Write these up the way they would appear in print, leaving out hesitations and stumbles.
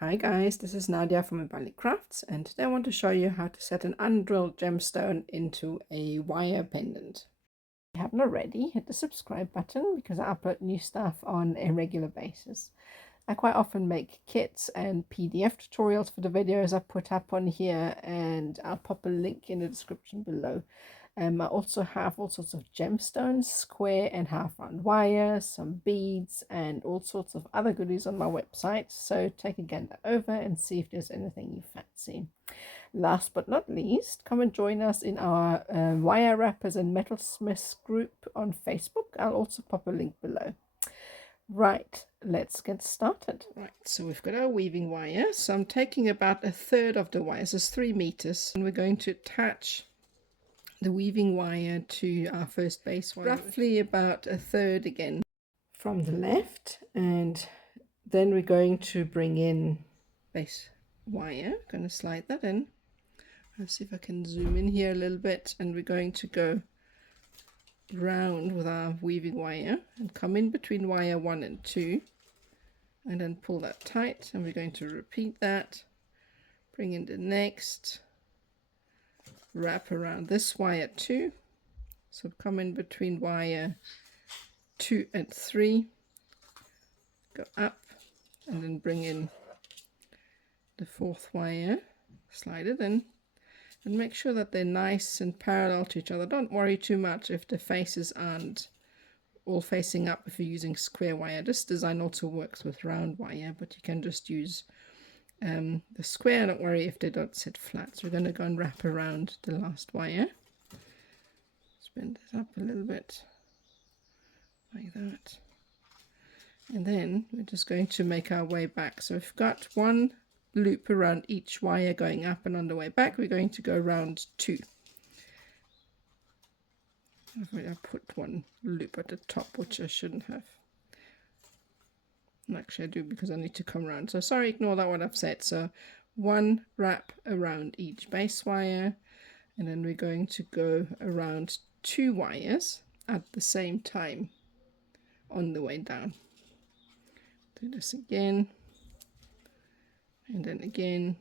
Hi guys, this is Nadia from Bali Crafts, and today I want to show you how to set an undrilled gemstone into a wire pendant. If you haven't already, hit the subscribe button because I upload new stuff on a regular basis. I quite often make kits and PDF tutorials for the videos I put up on here, and I'll pop a link in the description below. I also have all sorts of gemstones, square and half round wire, some beads, and all sorts of other goodies on my website. So take a gander over and see if there's anything you fancy. Last but not least, come and join us in our wire wrappers and metalsmiths group on Facebook. I'll also pop a link below. Right, let's get started. Right, so we've got our weaving wire. So I'm taking about a third of the wire, so it's 3 meters, and we're going to attach the weaving wire to our first base wire, roughly about a third again from the left, and then we're going to bring in base wire. Going to slide that in. Let's see if I can zoom in here a little bit, and we're going to go round with our weaving wire and come in between wire 1 and 2 and then pull that tight, and we're going to repeat that, bring in the next, wrap around this wire 2, so come in between wire 2 and 3, go up and then bring in the 4th wire, slide it in, and make sure that they're nice and parallel to each other. Don't worry too much if the faces aren't all facing up if you're using square wire. This design also works with round wire, but you can just use the square. Don't worry if they don't sit flat. So we're going to go and wrap around the last wire. Spin this up a little bit like that, and then we're just going to make our way back. So we've got one loop around each wire going up, and on the way back we're going to go around 2. I put one loop at the top, which I shouldn't have. Actually I do, because I need to come around, so sorry, ignore that what I've said. So one wrap around each base wire, and then we're going to go around 2 wires at the same time on the way down. Do this again and then again.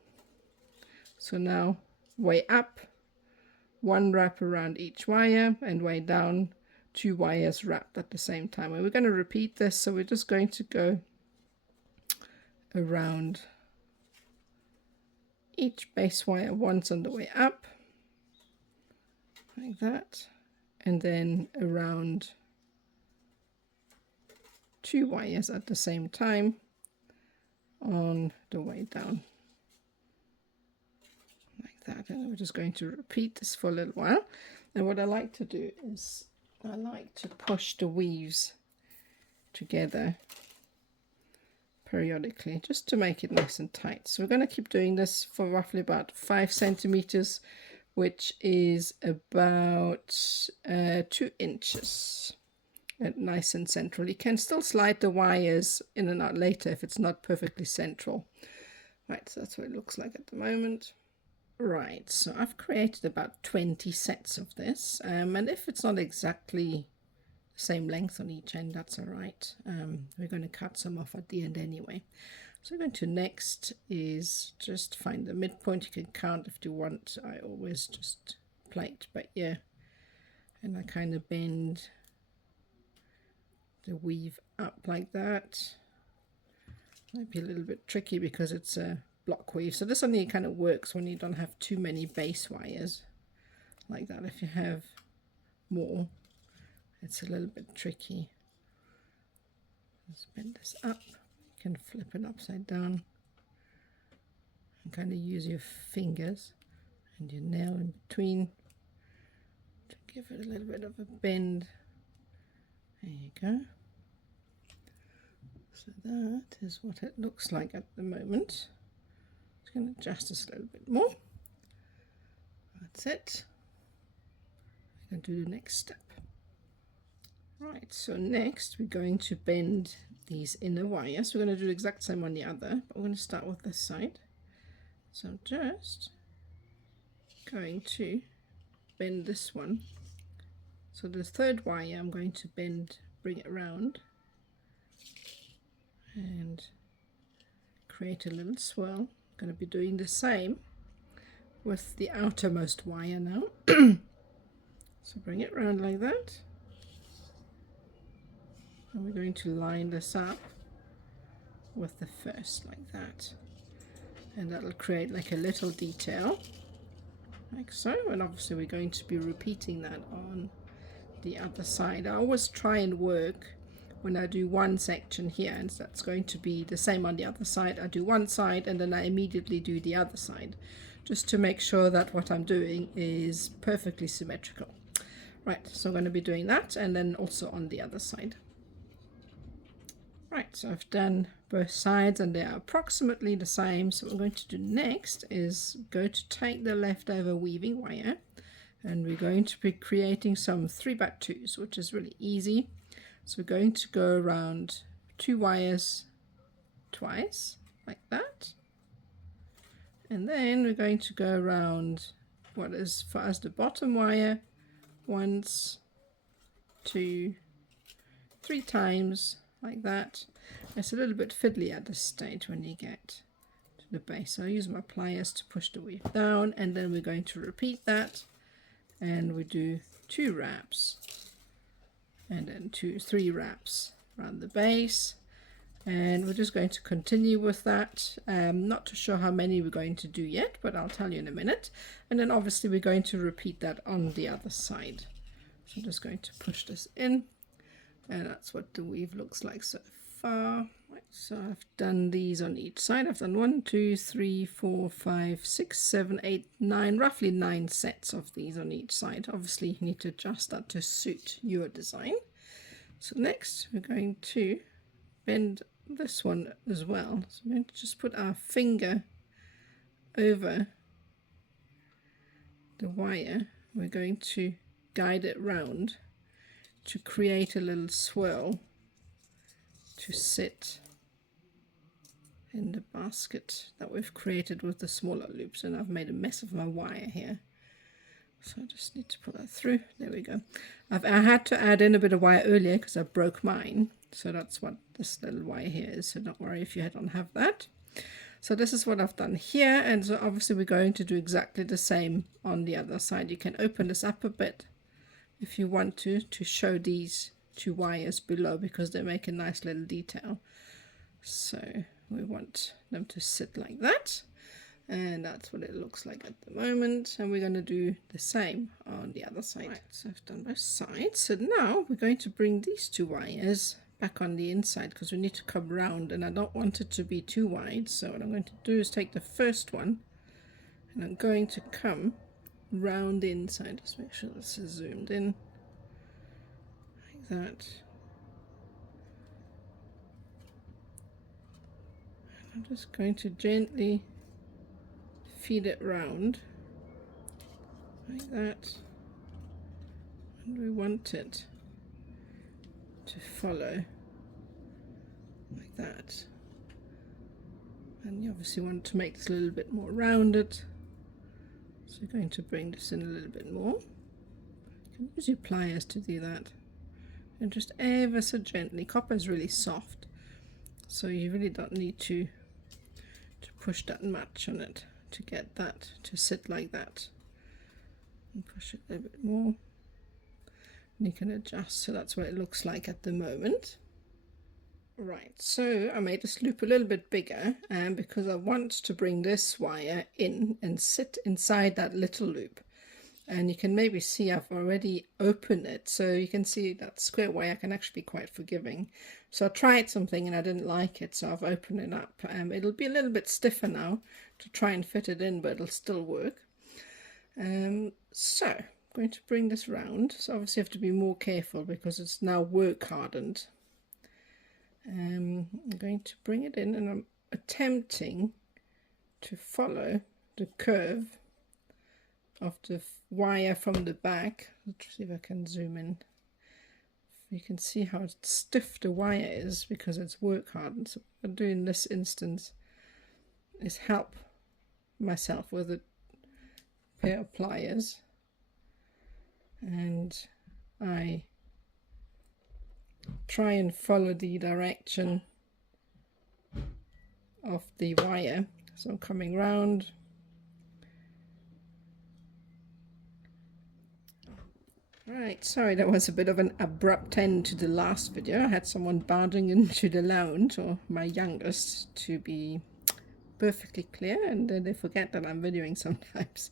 So now way up, 1 wrap around each wire, and way down 2 wires wrapped at the same time. And we're going to repeat this, so we're just going to go around each base wire once on the way up like that, and then around 2 wires at the same time on the way down like that. And we're just going to repeat this for a little while. And what I like to do is I like to push the weaves together periodically just to make it nice and tight. So we're going to keep doing this for roughly about 5 centimeters, which is about 2 inches. And nice and central. You can still slide the wires in and out later if it's not perfectly central. Right, so that's what it looks like at the moment. Right, so I've created about 20 sets of this, and if it's not exactly the same length on each end, that's all right. We're going to cut some off at the end anyway. So we're going to next is just find the midpoint. You can count if you want. I always just plate, but yeah, and I kind of bend the weave up like that. Might be a little bit tricky because it's a block weave, so this only kind of works when you don't have too many base wires like that. If you have more, it's a little bit tricky. Let's bend this up. You can flip it upside down and kind of use your fingers and your nail in between to give it a little bit of a bend. There you go. So that is what it looks like at the moment. Just going to adjust this a little bit more. That's it. I'm going to do the next step. Right, so next we're going to bend these inner wires. We're going to do the exact same on the other, but we're going to start with this side. So I'm just going to bend this one. So the 3rd wire I'm going to bend, bring it around and create a little swirl. I'm going to be doing the same with the outermost wire now. So bring it around like that, and we're going to line this up with the first like that, and that'll create like a little detail like so. And obviously we're going to be repeating that on the other side. I always try and work when I do one section here, and that's going to be the same on the other side. I do one side and then I immediately do the other side, just to make sure that what I'm doing is perfectly symmetrical. Right, so I'm going to be doing that, and then also on the other side. Right, so I've done both sides and they are approximately the same. So what I'm going to do next is go to take the leftover weaving wire, and we're going to be creating some 3x2s, which is really easy. So we're going to go around 2 wires twice like that, and then we're going to go around what is for us the bottom wire once, 2, 3 times like that. It's a little bit fiddly at this stage when you get to the base, so I use my pliers to push the weave down, and then we're going to repeat that, and we do 2 wraps and then 3 wraps around the base, and we're just going to continue with that. Not too sure how many we're going to do yet, but I'll tell you in a minute. And then obviously we're going to repeat that on the other side. So I'm just going to push this in, and that's what the weave looks like so far. Right, so I've done these on each side. I've done 1, 2, 3, 4, 5, 6, 7, 8, 9, roughly 9 sets of these on each side. Obviously you need to adjust that to suit your design. So next we're going to bend this one as well. So we're going to just put our finger over the wire. We're going to guide it round to create a little swirl to sit in the basket that we've created with the smaller loops. And I've made a mess of my wire here, so I just need to put that through. There we go. I had to add in a bit of wire earlier because I broke mine, so that's what this little wire here is, so don't worry if you don't have that. So this is what I've done here, and so obviously we're going to do exactly the same on the other side. You can open this up a bit if you want to show these 2 wires below, because they make a nice little detail. So we want them to sit like that, and that's what it looks like at the moment. And we're going to do the same on the other side. Right, so I've done both sides. So now we're going to bring these 2 wires back on the inside, because we need to come round, and I don't want it to be too wide. So what I'm going to do is take the first one, and I'm going to come round the inside. Just make sure this is zoomed in like that. I'm just going to gently feed it round like that, and we want it to follow like that. And you obviously want to make this a little bit more rounded, so you're going to bring this in a little bit more. You can use your pliers to do that, and just ever so gently. Copper is really soft, so you really don't need to push that much on it to get that to sit like that. And push it a little bit more, and you can adjust. So that's what it looks like at the moment. Right, so I made this loop a little bit bigger, because I want to bring this wire in and sit inside that little loop. And you can maybe see I've already opened it, so you can see that square wire can actually be quite forgiving. So I tried something and I didn't like it, so I've opened it up. It'll be a little bit stiffer now to try and fit it in, but it'll still work. So I'm going to bring this round. So obviously you have to be more careful because it's now work hardened. I'm going to bring it in, and I'm attempting to follow the curve of the wire from the back. Let's see if I can zoom in. You can see how stiff the wire is because it's work hardened. So what I do in this instance is help myself with a pair of pliers, and I try and follow the direction of the wire. So I'm coming round. Right, sorry, that was a bit of an abrupt end to the last video. I had someone barging into the lounge, or my youngest, to be perfectly clear, and they forget that I'm videoing sometimes.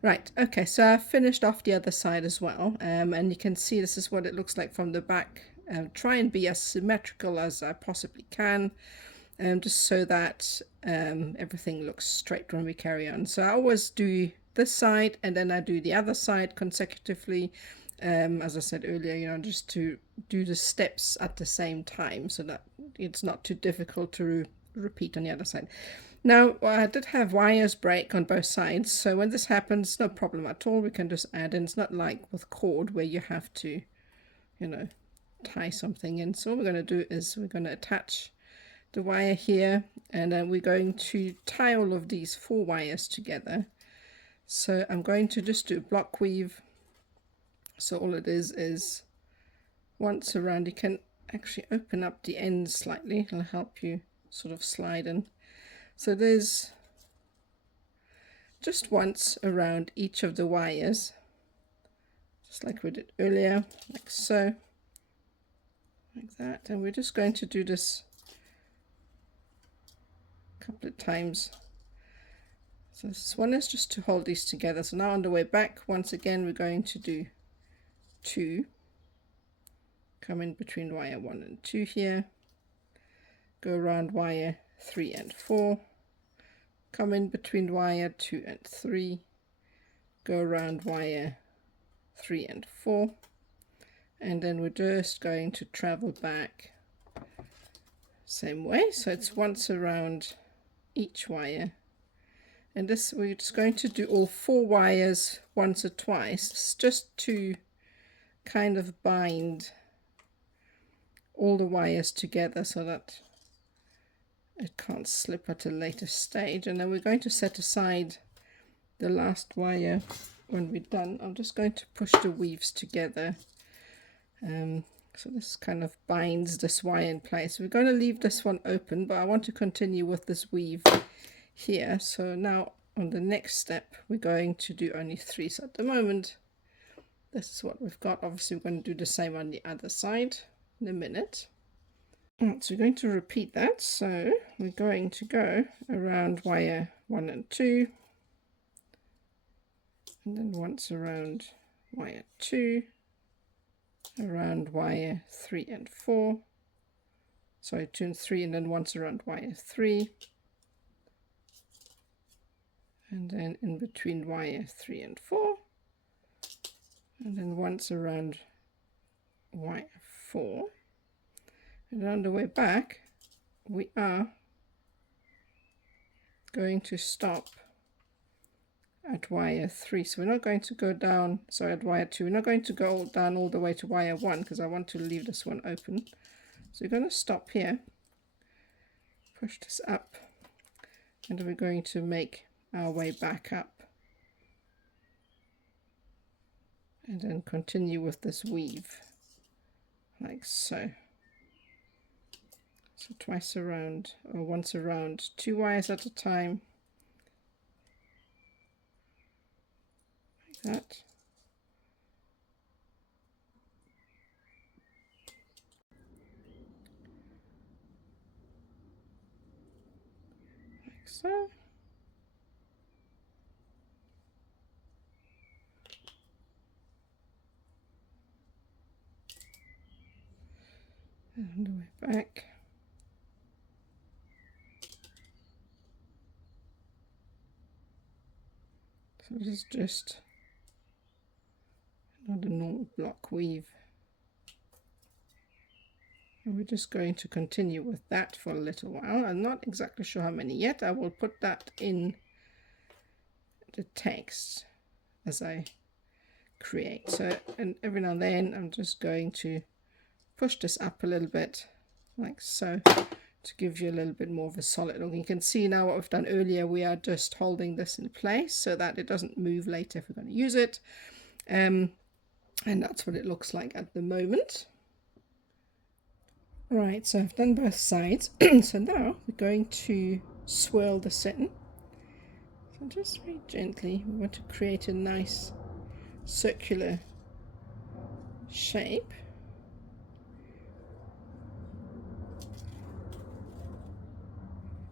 Right, okay, so I've finished off the other side as well, and you can see this is what it looks like from the back. Try and be as symmetrical as I possibly can, just so that everything looks straight when we carry on. So I always do this side and then I do the other side consecutively, as I said earlier, you know, just to do the steps at the same time so that it's not too difficult to repeat on the other side. Now, I did have wires break on both sides, so when this happens, no problem at all. We can just add in. It's not like with cord where you have to, you know, tie something in. So what we're going to do is we're going to attach the wire here, and then we're going to tie all of these 4 wires together. So I'm going to just do a block weave. So all it is once around. You can actually open up the ends slightly, it'll help you sort of slide in. So there's just once around each of the wires, just like we did earlier, like so, like that. And we're just going to do this a couple of times. So this one is just to hold these together. So now on the way back, once again, we're going to do 2, come in between wire 1 and 2 here, go around wire 3 and 4, come in between wire 2 and 3, go around wire 3 and 4, and then we're just going to travel back same way. So it's once around each wire, and this we're just going to do all 4 wires once or twice, just to kind of bind all the wires together so that it can't slip at a later stage. And then we're going to set aside the last wire when we're done. I'm just going to push the weaves together, so this kind of binds this wire in place. We're going to leave this one open, but I want to continue with this weave here. So now on the next step we're going to do only 3. So at the moment this is what we've got. Obviously we're going to do the same on the other side in a minute. Right, so we're going to repeat that. So we're going to go around wire 1 and 2, and then once around wire 2, around wire 3 and 4, sorry, 2 and 3, and then once around wire 3, and then in between wire 3 and 4, and then once around wire 4. And on the way back we are going to stop at wire 3. So we're not going to go down, sorry, at wire 2. We're not going to go down all the way to wire 1 because I want to leave this one open. So we're going to stop here, push this up, and we're going to make our way back up, and then continue with this weave like so. So twice around, or once around, 2 wires at a time, like that. Like so. And the way back. So this is just another normal block weave, and we're just going to continue with that for a little while. I'm not exactly sure how many yet. I will put that in the text as I create. So, and every now and then I'm just going to push this up a little bit like so, to give you a little bit more of a solid look. You can see now what we've done earlier. We are just holding this in place so that it doesn't move later if we're going to use it, and that's what it looks like at the moment. Right, so I've done both sides. So now we're going to swirl this in. So just very gently, we want to create a nice circular shape.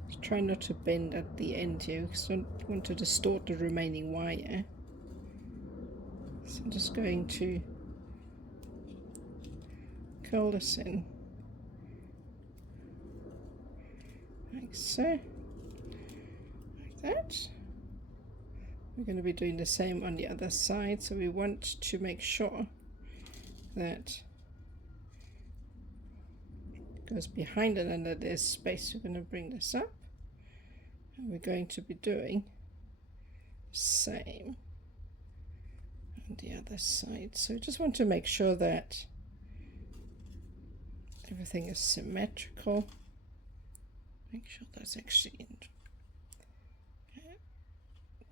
Just try not to bend at the end here because I don't want to distort the remaining wire. So I'm just going to curl this in like so, like that. We're going to be doing the same on the other side, so we want to make sure that it goes behind it and that there's space. We're going to bring this up and we're going to be doing the same on the other side. So we just want to make sure that everything is symmetrical. Make sure that's actually in. Okay.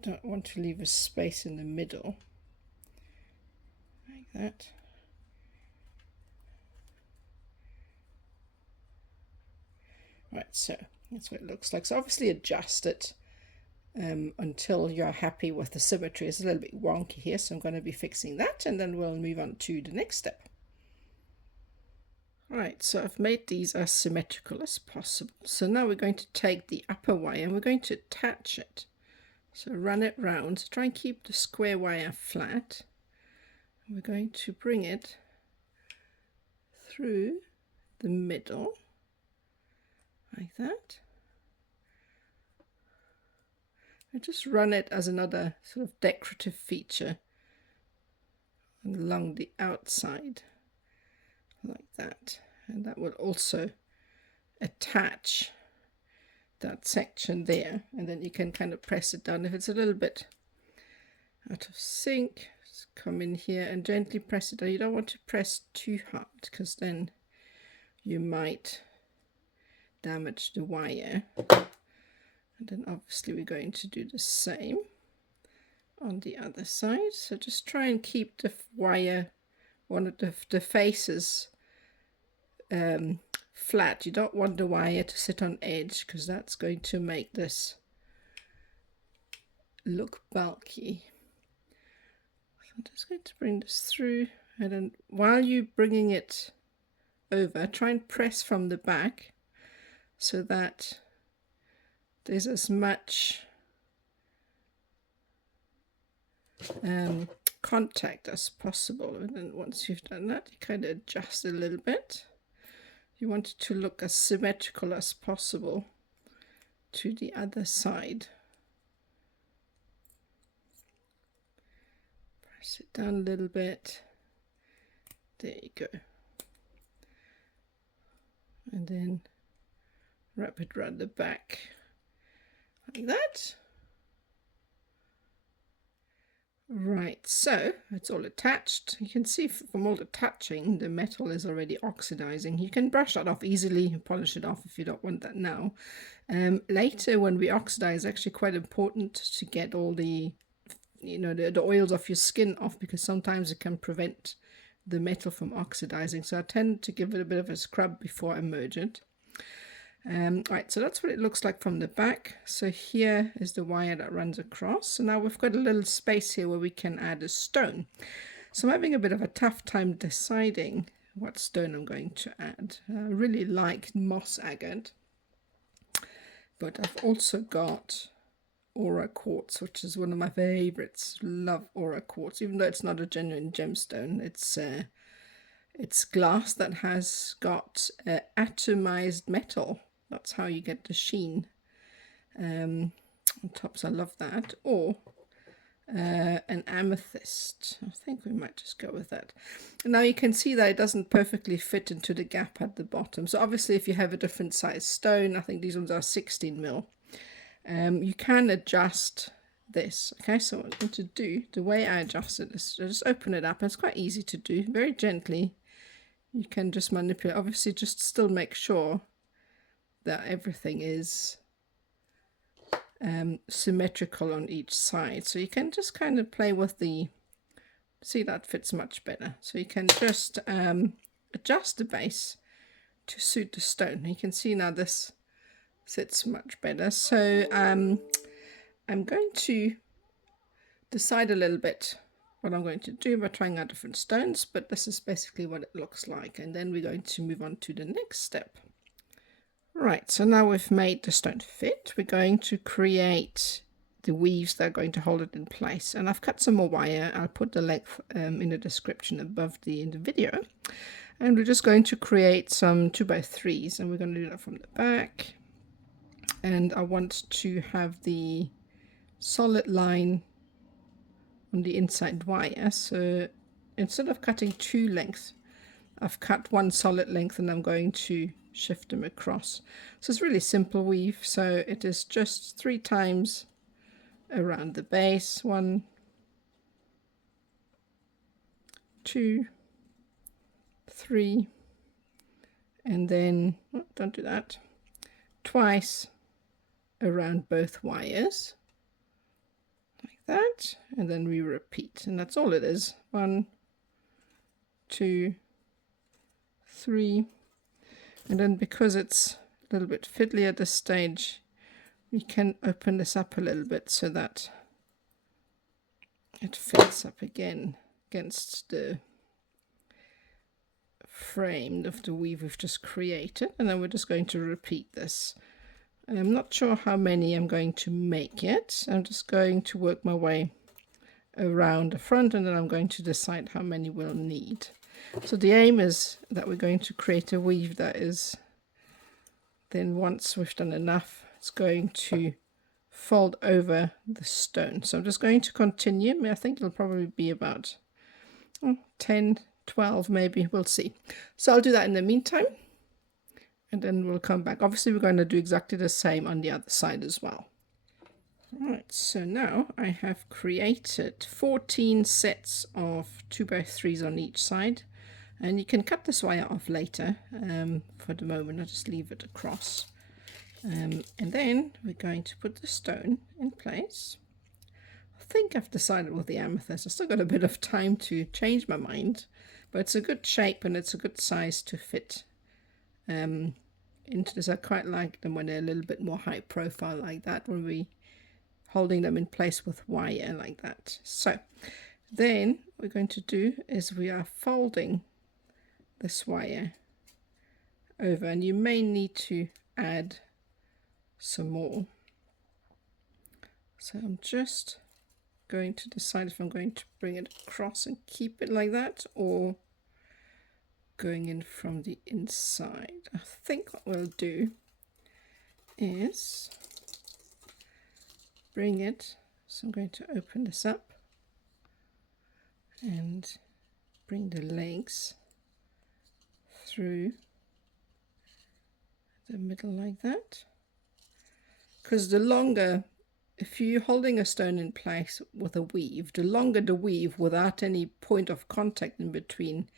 Don't want to leave a space in the middle like that. Right, so that's what it looks like. So obviously adjust it until you're happy with the symmetry. It's a little bit wonky here, so I'm going to be fixing that, and then we'll move on to the next step. Right, so I've made these as symmetrical as possible. So now we're going to take the upper wire and we're going to attach it. So run it round. So try and keep the square wire flat. We're going to bring it through the middle like that. And just run it as another sort of decorative feature along the outside like that, and that will also attach that section there, and then you can kind of press it down. If it's a little bit out of sync, just come in here and gently press it down. You don't want to press too hard because then you might damage the wire. And then obviously we're going to do the same on the other side. So just try and keep the wire, one of the faces flat. You don't want the wire to sit on edge because that's going to make this look bulky. So I'm just going to bring this through, and then while you're bringing it over, try and press from the back so that there's as much contact as possible. And then once you've done that, you kind of adjust a little bit. You want it to look as symmetrical as possible to the other side. Press it down a little bit. There you go. And then wrap it around the back like that. Right, so it's all attached. You can see from all the touching, the metal is already oxidizing. You can brush that off easily and polish it off if you don't want that now. Later, when we oxidize, it's actually quite important to get all the, the oils off your skin off, because sometimes it can prevent the metal from oxidizing. So I tend to give it a bit of a scrub before I merge it. Right, so that's what it looks like from the back. So here is the wire that runs across. So now we've got a little space here where we can add a stone. So I'm having a bit of a tough time deciding what stone I'm going to add. I really like moss agate, but I've also got aura quartz, which is one of my favorites. Love aura quartz, even though it's not a genuine gemstone. It's glass that has got atomized metal. That's how you get the sheen on top, so I love that. Or an amethyst. I think we might just go with that. And now you can see that it doesn't perfectly fit into the gap at the bottom. So obviously if you have a different size stone, I think these ones are 16 mil, you can adjust this. Okay, so what I'm going to do, the way I adjust it is I just open it up, and it's quite easy to do, very gently. You can just manipulate, obviously just still make sure that everything is symmetrical on each side. So you can just kind of play with the, see, that fits much better. So you can just adjust the base to suit the stone. You can see now this sits much better. So I'm going to decide a little bit what I'm going to do by trying out different stones, but this is basically what it looks like, and then we're going to move on to the next step. Right, so now we've made the stone fit, we're going to create the weaves that are going to hold it in place, and I've cut some more wire. I'll put the length in the description above in the video, and we're just going to create some 2x3s, and we're going to do that from the back. And I want to have the solid line on the inside wire, so instead of cutting 2 lengths, I've cut 1 solid length, and I'm going to shift them across. So it's really simple weave, so it is just 3 times around the base, 1, 2, 3, and then don't do that, twice around both wires like that, and then we repeat, and that's all it is. 1, 2, 3, and then because it's a little bit fiddly at this stage, we can open this up a little bit so that it fits up again against the frame of the weave we've just created, and then we're just going to repeat this. I'm not sure how many I'm going to make yet. I'm just going to work my way around the front, and then I'm going to decide how many we'll need. So the aim is that we're going to create a weave that is then, once we've done enough, it's going to fold over the stone. So I'm just going to continue. I think it'll probably be about 10, 12 maybe, we'll see. So I'll do that in the meantime, and then we'll come back. Obviously we're going to do exactly the same on the other side as well. Right, so now I have created 14 sets of 2x3s on each side, and you can cut this wire off later. For the moment I'll just leave it across, and then we're going to put the stone in place. I think I've decided with the amethyst. I've still got a bit of time to change my mind, but it's a good shape and it's a good size to fit into this. I quite like them when they're a little bit more high profile like that, when we holding them in place with wire like that. So then what we're going to do is we are folding this wire over, and you may need to add some more. So I'm just going to decide if I'm going to bring it across and keep it like that, or going in from the inside. I think what we'll do is bring it, so I'm going to open this up and bring the legs through the middle like that, because the longer, if you're holding a stone in place with a weave, the longer the weave without any point of contact in between,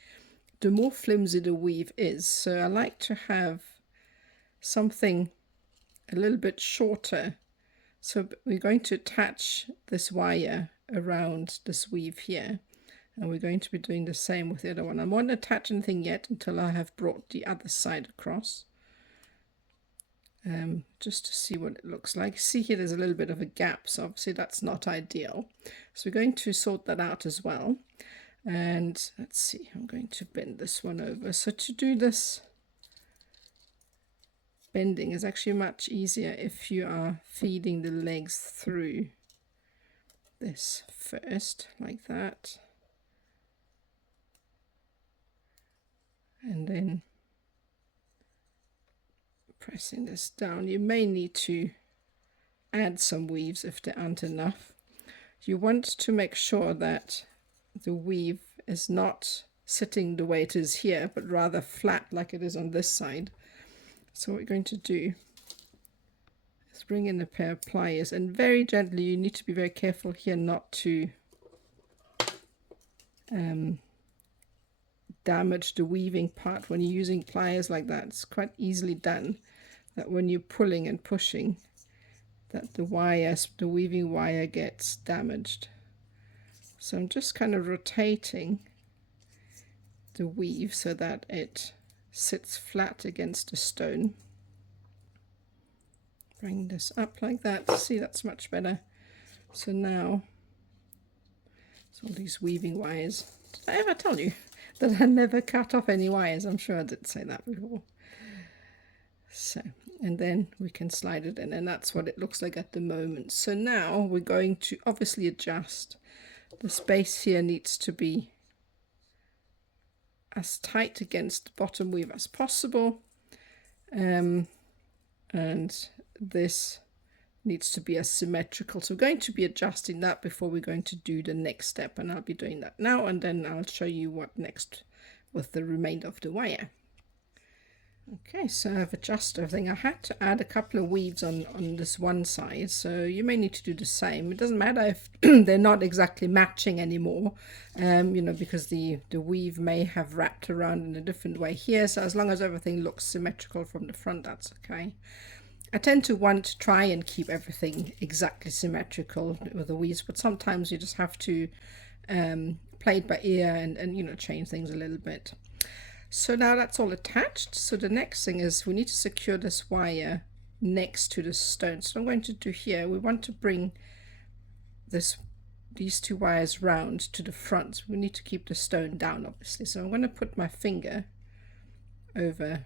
the more flimsy the weave is. So I like to have something a little bit shorter. So we're going to attach this wire around this weave here, and we're going to be doing the same with the other one. I won't attach anything yet until I have brought the other side across, just to see what it looks like. See here there's a little bit of a gap, so obviously that's not ideal. So we're going to sort that out as well. And let's see, I'm going to bend this one over. So to do this bending is actually much easier if you are feeding the legs through this first, like that, and then pressing this down. You may need to add some weaves if there aren't enough. You want to make sure that the weave is not sitting the way it is here, but rather flat like it is on this side. So what we're going to do is bring in a pair of pliers, and very gently, you need to be very careful here not to damage the weaving part when you're using pliers like that. It's quite easily done that when you're pulling and pushing, that the weaving wire gets damaged. So I'm just kind of rotating the weave so that it sits flat against a stone. Bring this up like that. See, that's much better. So now, it's all these weaving wires. Did I ever tell you that I never cut off any wires? I'm sure I did say that before. So, and then we can slide it in, and that's what it looks like at the moment. So now we're going to obviously adjust. The space here needs to be as tight against the bottom weave as possible. And this needs to be as symmetrical. So we're going to be adjusting that before we're going to do the next step, and I'll be doing that now, and then I'll show you what next with the remainder of the wire. Okay, so I've adjusted everything. I had to add a couple of weaves on this one side, so you may need to do the same. It doesn't matter if they're not exactly matching anymore, you know, because the weave may have wrapped around in a different way here. So as long as everything looks symmetrical from the front, that's okay. I tend to want to try and keep everything exactly symmetrical with the weaves, but sometimes you just have to play it by ear and you know, change things a little bit. So now that's all attached. So the next thing is we need to secure this wire next to the stone. So what I'm going to do here, we want to bring these two wires round to the front. We need to keep the stone down, obviously. So I'm going to put my finger over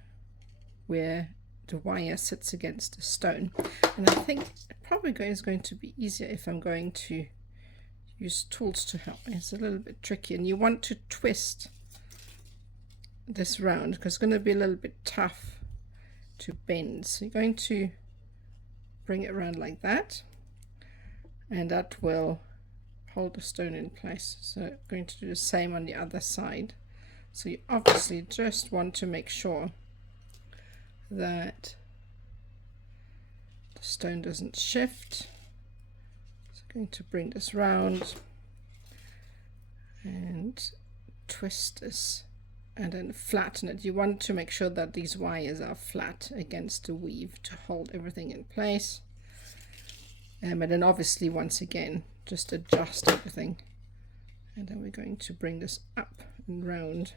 where the wire sits against the stone, and I think it probably is going to be easier if I'm going to use tools to help me. It's a little bit tricky, and you want to twist this round because it's going to be a little bit tough to bend. So you're going to bring it around like that, and that will hold the stone in place. So I'm going to do the same on the other side. So you obviously just want to make sure that the stone doesn't shift. So I'm going to bring this round and twist this and then flatten it. You want to make sure that these wires are flat against the weave to hold everything in place. And then obviously once again just adjust everything, and then we're going to bring this up and round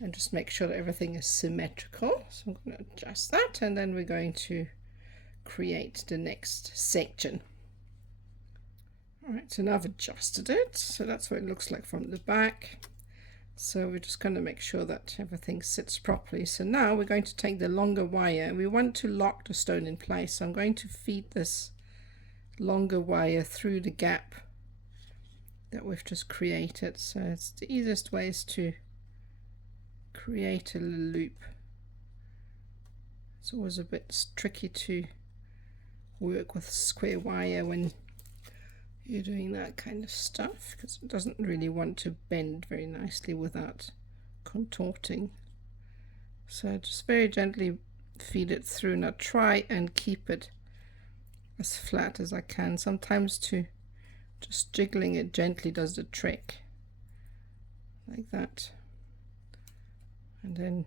and just make sure that everything is symmetrical. So I'm going to adjust that, and then we're going to create the next section. Alright, so now I've adjusted it, so that's what it looks like from the back. So we're just going to make sure that everything sits properly. So now we're going to take the longer wire. We want to lock the stone in place. So I'm going to feed this longer wire through the gap that we've just created. So it's the easiest way is to create a little loop. It's always a bit tricky to work with square wire when you're doing that kind of stuff, because it doesn't really want to bend very nicely without contorting. So just very gently feed it through. Now try and keep it as flat as I can. Sometimes just jiggling it gently does the trick, like that. And then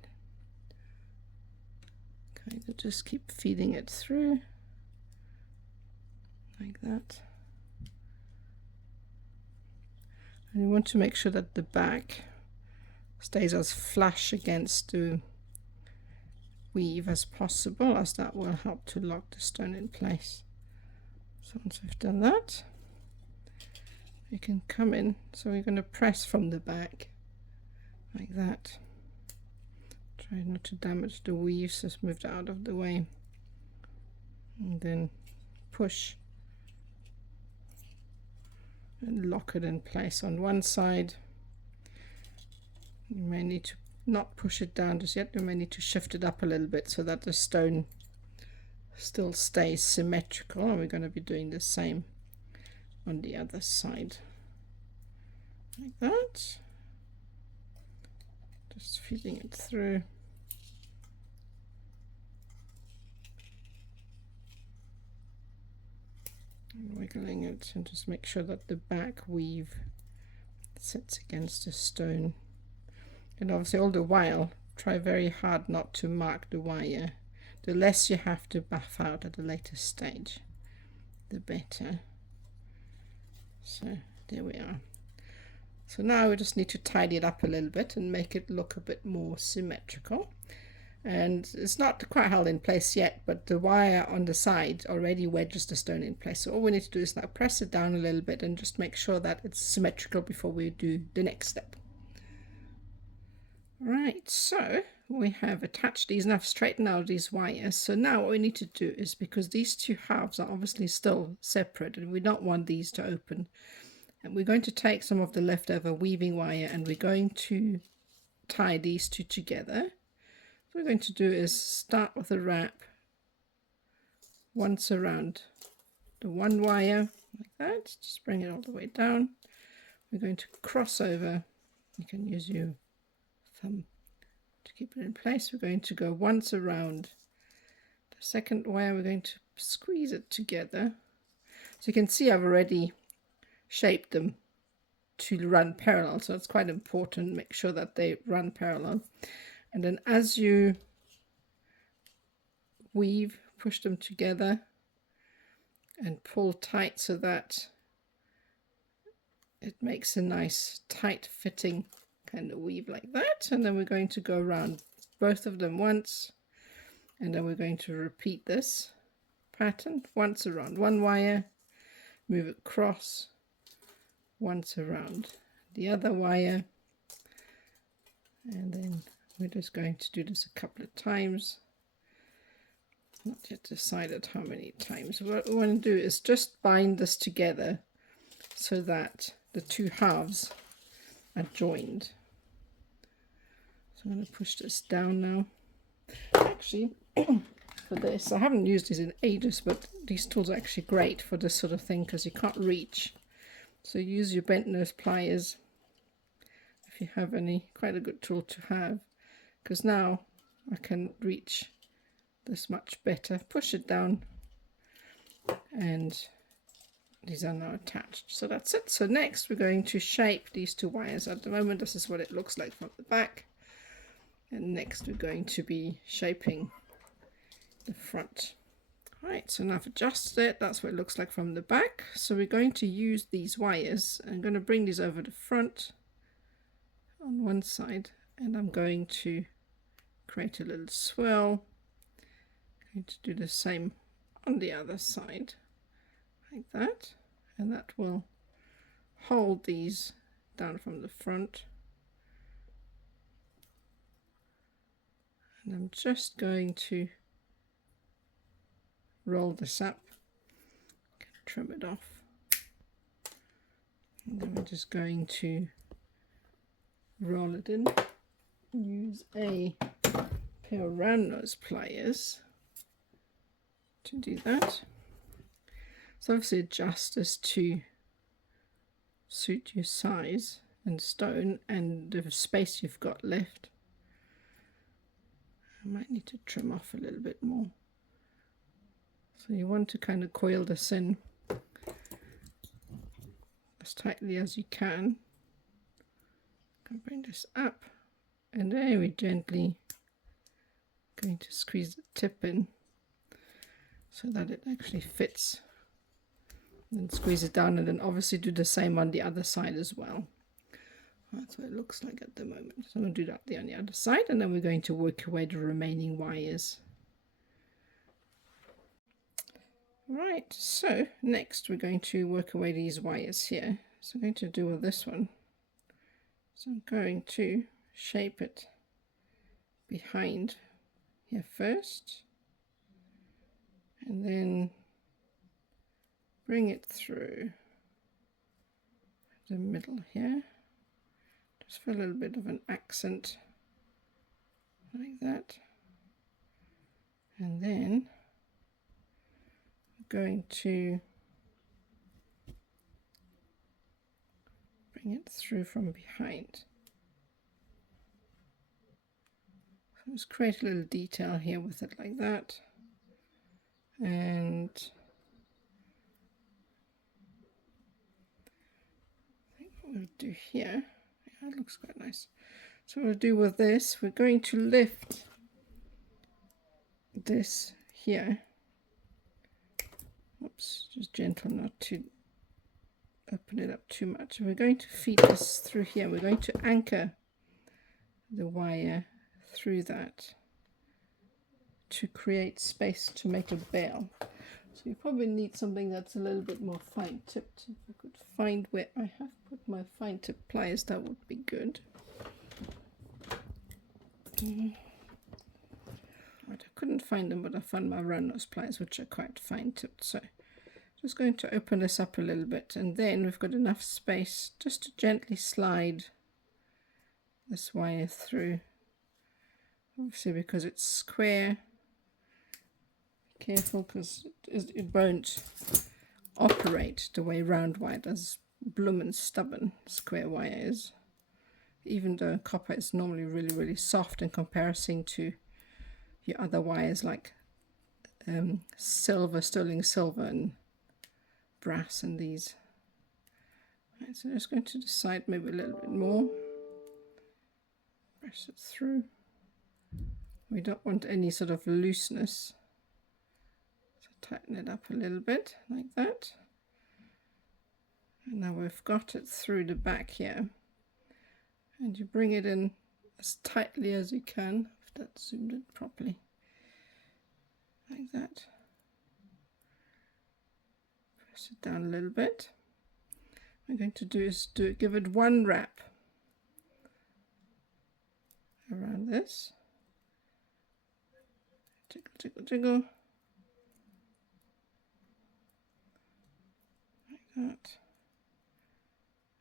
kind of just keep feeding it through like that. And you want to make sure that the back stays as flush against the weave as possible, as that will help to lock the stone in place. So once we've done that, we can come in. So we're going to press from the back like that. Try not to damage the weave, so it's moved out of the way, and then push and lock it in place on one side. You may need to not push it down just yet. You may need to shift it up a little bit so that the stone still stays symmetrical, and we're going to be doing the same on the other side like that. Just feeding it through. And wiggling it, and just make sure that the back weave sits against the stone. And obviously all the while try very hard not to mark the wire. The less you have to buff out at a later stage, the better. So there we are. So now we just need to tidy it up a little bit and make it look a bit more symmetrical. And it's not quite held in place yet, but the wire on the side already wedges the stone in place. So all we need to do is now press it down a little bit and just make sure that it's symmetrical before we do the next step. Right, so we have attached these and I've straightened out these wires. So now what we need to do is, because these two halves are obviously still separate and we don't want these to open, and we're going to take some of the leftover weaving wire and we're going to tie these two together. What we're going to do is start with a wrap once around the one wire like that. Just bring it all the way down. We're going to cross over. You can use your thumb to keep it in place. We're going to go once around the second wire. We're going to squeeze it together. So you can see I've already shaped them to run parallel, so it's quite important. Make sure that they run parallel. And then as you weave, push them together and pull tight so that it makes a nice tight fitting kind of weave like that. And then we're going to go around both of them once, and then we're going to repeat this pattern once around one wire, move it across, once around the other wire, and then we're just going to do this a couple of times. Not yet decided how many times. What we want to do is just bind this together so that the two halves are joined. So I'm going to push this down now. Actually, for this, I haven't used these in ages, but these tools are actually great for this sort of thing because you can't reach. So use your bent nose pliers if you have any. Quite a good tool to have, because now I can reach this much better. Push it down and these are now attached. So that's it. So next we're going to shape these two wires. At the moment this is what it looks like from the back, and next we're going to be shaping the front. Right, so now I've adjusted it. That's what it looks like from the back. So we're going to use these wires. I'm going to bring these over the front on one side, and I'm going to create a little swirl. I'm going to do the same on the other side like that, and that will hold these down from the front. And I'm just going to roll this up, trim it off, and then we're just going to roll it in. Use a pair of round nose pliers to do that. So obviously adjust this to suit your size and stone and the space you've got left. I might need to trim off a little bit more. So you want to kind of coil this in as tightly as you can. Bring this up, and very gently going to squeeze the tip in so that it actually fits. And then squeeze it down, and then obviously do the same on the other side as well. That's what it looks like at the moment. So I'm going to do that on the other side, and then we're going to work away the remaining wires. Right, so next we're going to work away these wires here. So I'm going to do with this one. So I'm going to shape it behind here first, and then bring it through the middle here, just for a little bit of an accent like that, and then I'm going to bring it through from behind. So just create a little detail here with it like that, and I think what we'll do here, yeah, it looks quite nice. So what we'll do with this, we're going to lift this here. Oops, just gentle not to open it up too much. We're going to feed this through here. We're going to anchor the wire through that to create space to make a bail. So you probably need something that's a little bit more fine tipped. If I could find where I have put my fine tip pliers, that would be good. Right, I couldn't find them, but I found my round nose pliers, which are quite fine tipped. So just going to open this up a little bit, and then we've got enough space just to gently slide this wire through. Obviously, because it's square, be careful because it won't operate the way round wire does. Bloomin' stubborn square wire is, even though copper is normally really soft in comparison to your other wires like silver, sterling silver, and brass, and these. Right, so I'm just going to decide maybe a little bit more. Press it through. We don't want any sort of looseness, so tighten it up a little bit like that. And now we've got it through the back here, and you bring it in as tightly as you can, if that's zoomed in properly, like that. Press it down a little bit. What we're going to do is give it one wrap around this. Jiggle, jiggle, jiggle. Like that.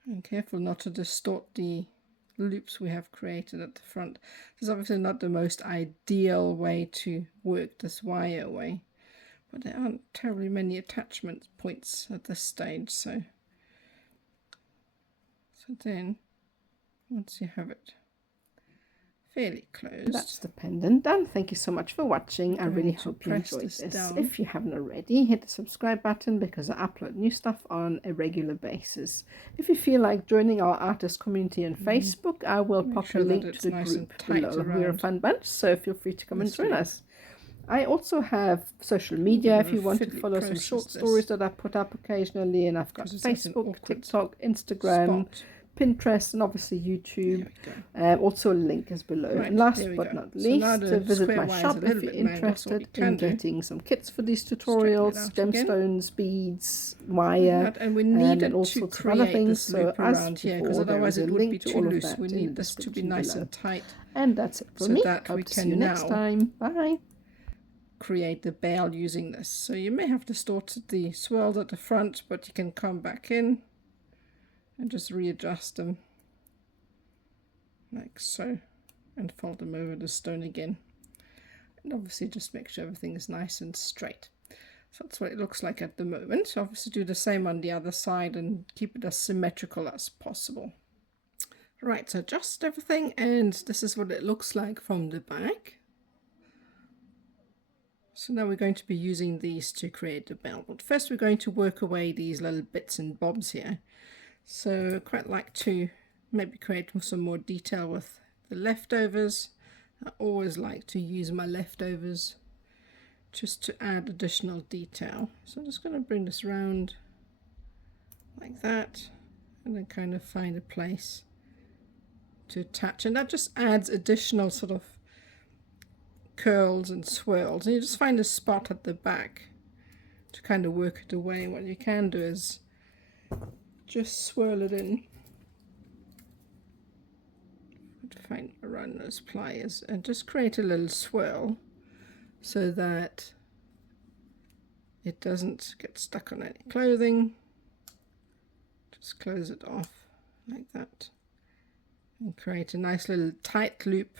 And careful not to distort the loops we have created at the front. This is obviously not the most ideal way to work this wire away, but there aren't terribly many attachment points at this stage, so then once you have it fairly closed, that's the pendant done. Thank you so much for watching. I really hope you enjoyed this. If you haven't already, hit the subscribe button because I upload new stuff on a regular basis. If you feel like joining our artist community on Facebook, I will pop a link to the group below. We're a fun bunch, so feel free to come and join us. I also have social media if you want to follow some short stories that I put up occasionally, and I've got Facebook, TikTok, Instagram, Pinterest, and obviously YouTube. Also a link is below. Right, and last but not least, visit my shop if you're interested in getting some kits for these tutorials, gemstones, beads, wire, and all sorts of other things. So as before, there is a link to all of that. We need this to be nice and tight. And that's it for me. Hope to see you next time. Bye. Create the bail using this. So you may have distorted the swirls at the front, but you can come back in and just readjust them like so, and fold them over the stone again, and obviously just make sure everything is nice and straight. So that's what it looks like at the moment. So obviously do the same on the other side and keep it as symmetrical as possible. Right, so adjust everything, and this is what it looks like from the back. So now we're going to be using these to create the bail, but first we're going to work away these little bits and bobs here. So I quite like to maybe create some more detail with the leftovers. I always like to use my leftovers just to add additional detail. So I'm just going to bring this around like that, and then kind of find a place to attach, and that just adds additional sort of curls and swirls, and you just find a spot at the back to kind of work it away. And what you can do is just swirl it in. Find around those pliers and just create a little swirl so that it doesn't get stuck on any clothing. Just close it off like that and create a nice little tight loop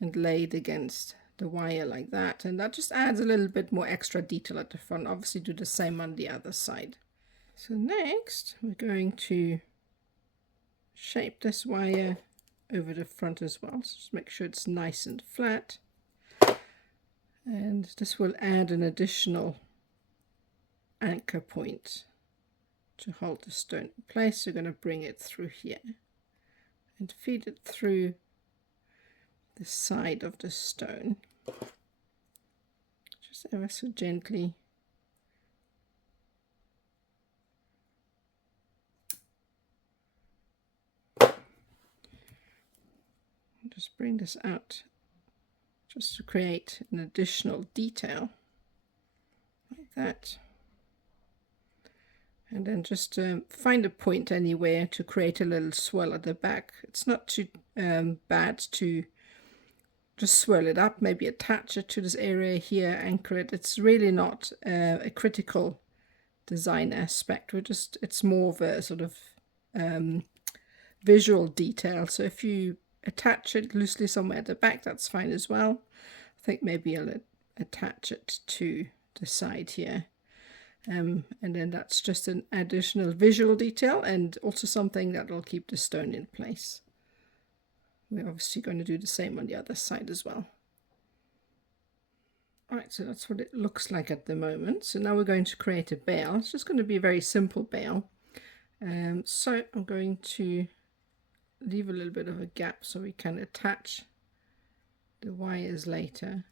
and lay it against the wire like that, and that just adds a little bit more extra detail at the front. Obviously do the same on the other side. So next we're going to shape this wire over the front as well. So just make sure it's nice and flat, and this will add an additional anchor point to hold the stone in place. We're going to bring it through here and feed it through the side of the stone, just ever so gently. just bring this out just to create an additional detail like that. And then just find a point anywhere to create a little swirl at the back. It's not too bad to just swirl it up, maybe attach it to this area here, anchor it. It's really not a critical design aspect. It's more of a sort of visual detail. So if you attach it loosely somewhere at the back, that's fine as well. I think maybe I'll attach it to the side here. And then that's just an additional visual detail and also something that will keep the stone in place. We're obviously going to do the same on the other side as well. Alright, so that's what it looks like at the moment. So now we're going to create a bail. It's just going to be a very simple bail. So I'm going to leave a little bit of a gap so we can attach the wires later,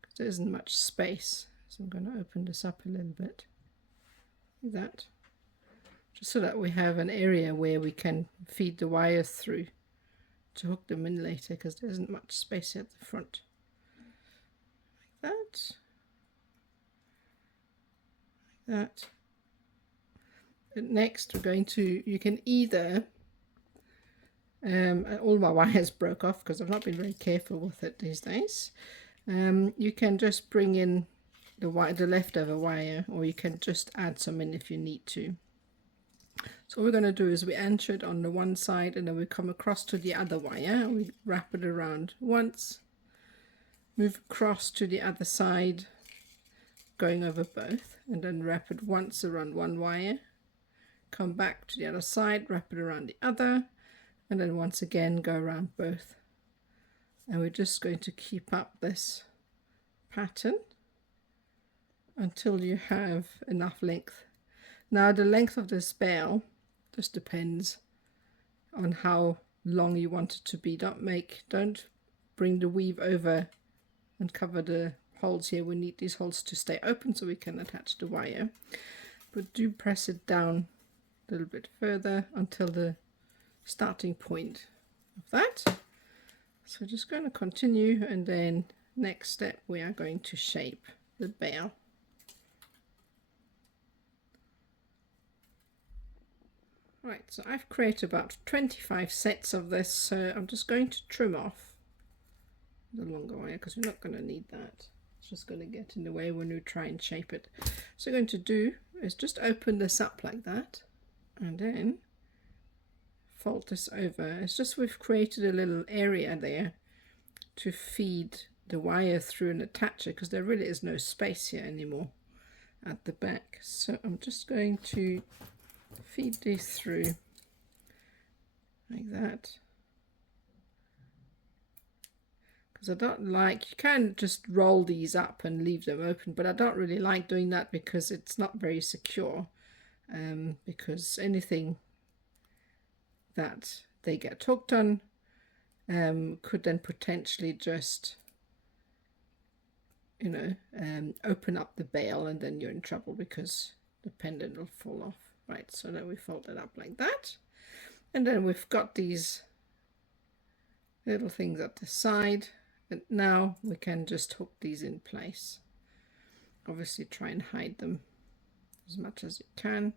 because there isn't much space. So I'm going to open this up a little bit like that, just so that we have an area where we can feed the wires through to hook them in later, because there isn't much space at the front. Like that. Like that. And next we're going to, you can either, all my wires broke off because I've not been very careful with it these days. You can just bring in the leftover wire, or you can just add some in if you need to. So what we're going to do is we anchor it on the one side, and then we come across to the other wire, and we wrap it around once, move across to the other side, going over both, and then wrap it once around one wire, come back to the other side, wrap it around the other, and then once again go around both. And we're just going to keep up this pattern until you have enough length. Now the length of this bail just depends on how long you want it to be. Don't bring the weave over and cover the holes here. We need these holes to stay open so we can attach the wire, but do press it down a little bit further until the starting point of that. So we're just going to continue, and then next step we are going to shape the bail. Right, so I've created about 25 sets of this, so I'm just going to trim off the longer wire because we're not going to need that. It's just going to get in the way when we try and shape it. So what we're going to do is just open this up like that, and then fold this over. It's just we've created a little area there to feed the wire through and attach it, because there really is no space here anymore at the back. So I'm just going to feed these through like that, because I don't like, you can just roll these up and leave them open, but I don't really like doing that because it's not very secure, because anything that they get hooked on could then potentially just, you know, open up the bail, and then you're in trouble because the pendant will fall off. Right, so then we fold it up like that, and then we've got these little things at the side, and now we can just hook these in place. Obviously try and hide them as much as you can.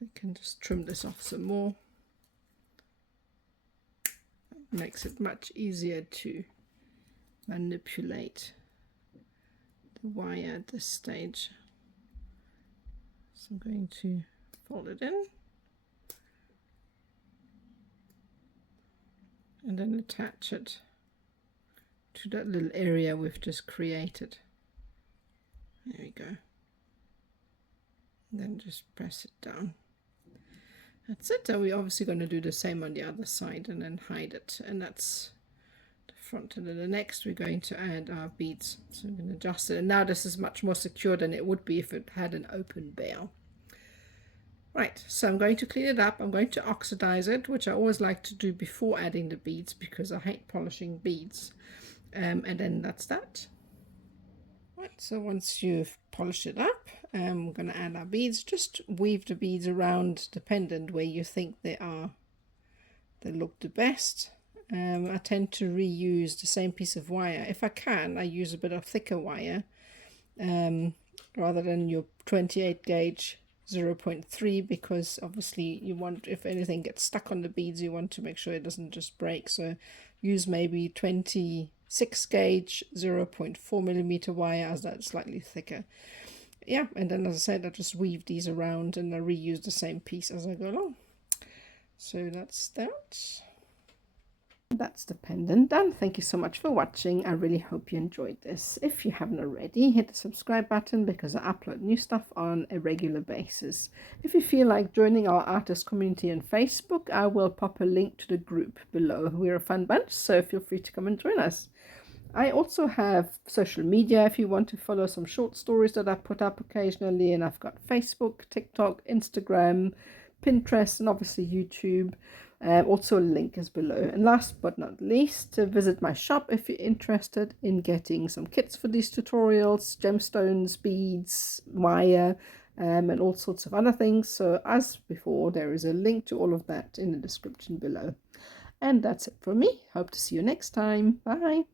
We can just trim this off some more. That makes it much easier to manipulate the wire at this stage. So I'm going to fold it in and then attach it to that little area we've just created. There we go. And then just press it down. That's it. And we're obviously going to do the same on the other side and then hide it. And that's the front. And then the next we're going to add our beads. So I'm going to adjust it. And now this is much more secure than it would be if it had an open bail. Right, so I'm going to clean it up. I'm going to oxidize it, which I always like to do before adding the beads because I hate polishing beads. And then that's that. Right, So once you've polished it up, we're going to add our beads. Just weave the beads around the pendant where you think they look the best. I tend to reuse the same piece of wire. If I can, I use a bit of thicker wire rather than your 28 gauge 0.3, because obviously you want, if anything gets stuck on the beads, you want to make sure it doesn't just break. So use maybe 26 gauge 0.4 millimeter wire, as that's slightly thicker. Yeah, and then as I said, I just weave these around and I reuse the same piece as I go along. So that's that. That's the pendant done. Thank you so much for watching. I really hope you enjoyed this. If you haven't already, hit the subscribe button because I upload new stuff on a regular basis. If you feel like joining our artist community on Facebook, I will pop a link to the group below. We're a fun bunch, so feel free to come and join us. I also have social media if you want to follow some short stories that I put up occasionally, and I've got Facebook, TikTok, Instagram, Pinterest, and obviously YouTube. Also a link is below. And last but not least, to visit my shop if you're interested in getting some kits for these tutorials, gemstones, beads, wire, and all sorts of other things. So as before, there is a link to all of that in the description below. And that's it for me. Hope to see you next time. Bye.